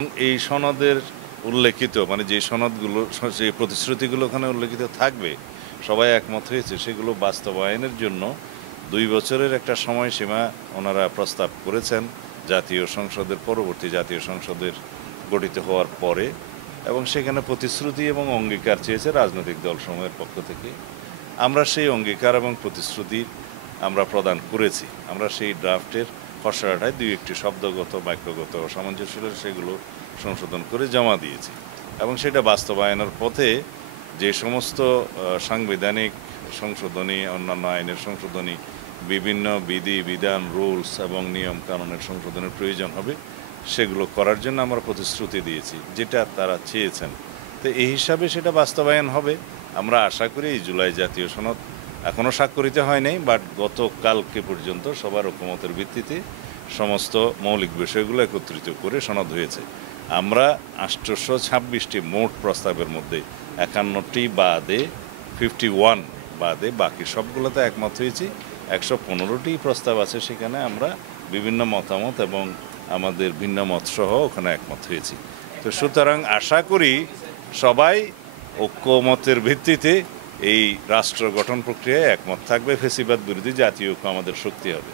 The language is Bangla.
এই সনদের উল্লেখিত যে সনদগুলো যে প্রতিশ্রুতিগুলো ওখানে উল্লেখিত থাকবে সবাই একমত হয়েছে সেগুলো বাস্তবায়নের জন্য 2 বছরের একটা সময়সীমা ওনারা প্রস্তাব করেছেন জাতীয় সংসদের পরবর্তী জাতীয় সংসদের গঠিত হওয়ার পরে এবং সেখানে প্রতিশ্রুতি এবং অঙ্গীকার চেয়েছে রাজনৈতিক দলসমূহের পক্ষ থেকে। আমরা সেই অঙ্গীকার এবং প্রতিশ্রুতি আমরা প্রদান করেছি। আমরা সেই ড্রাফটের খসড়াটায় 2-1টি শব্দগত বাক্যগত অসামঞ্জস্য ছিল সেগুলো সংশোধন করে জমা দিয়েছি এবং সেটা বাস্তবায়নের পথে যে সমস্ত সাংবিধানিক সংশোধনী অন্যান্য আইনের সংশোধনী বিভিন্ন বিধি বিধান রুলস এবং নিয়ম কানুনের সংশোধনের প্রয়োজন হবে সেগুলো করার জন্য আমরা প্রতিশ্রুতি দিয়েছি যেটা তারা চেয়েছেন। তো এই হিসাবে সেটা বাস্তবায়ন হবে। আমরা আশা করি এই জুলাই জাতীয় সনদ এখনও স্বাক্ষরিত হয় নাই, বাট গতকালকে পর্যন্ত সবার ঐকমতের ভিত্তিতে সমস্ত মৌলিক বিষয়গুলো একত্রিত করে সনদ হয়েছে। আমরা 826টি মোট প্রস্তাবের মধ্যে 51টি বাদে 51 বাদে বাকি সবগুলোতে একমত হয়েছি। 115টি প্রস্তাব আছে সেখানে আমরা বিভিন্ন মতামত এবং আমাদের ভিন্ন মত সহ ওখানে একমত হয়েছি। তো সুতরাং আশা করি সবাই ঐক্যমতের ভিত্তিতে এই রাষ্ট্র গঠন প্রক্রিয়ায় একমত থাকবে। ফ্যাসিবাদ বিরোধী জাতীয় ঐক্য আমাদের শক্তি হবে।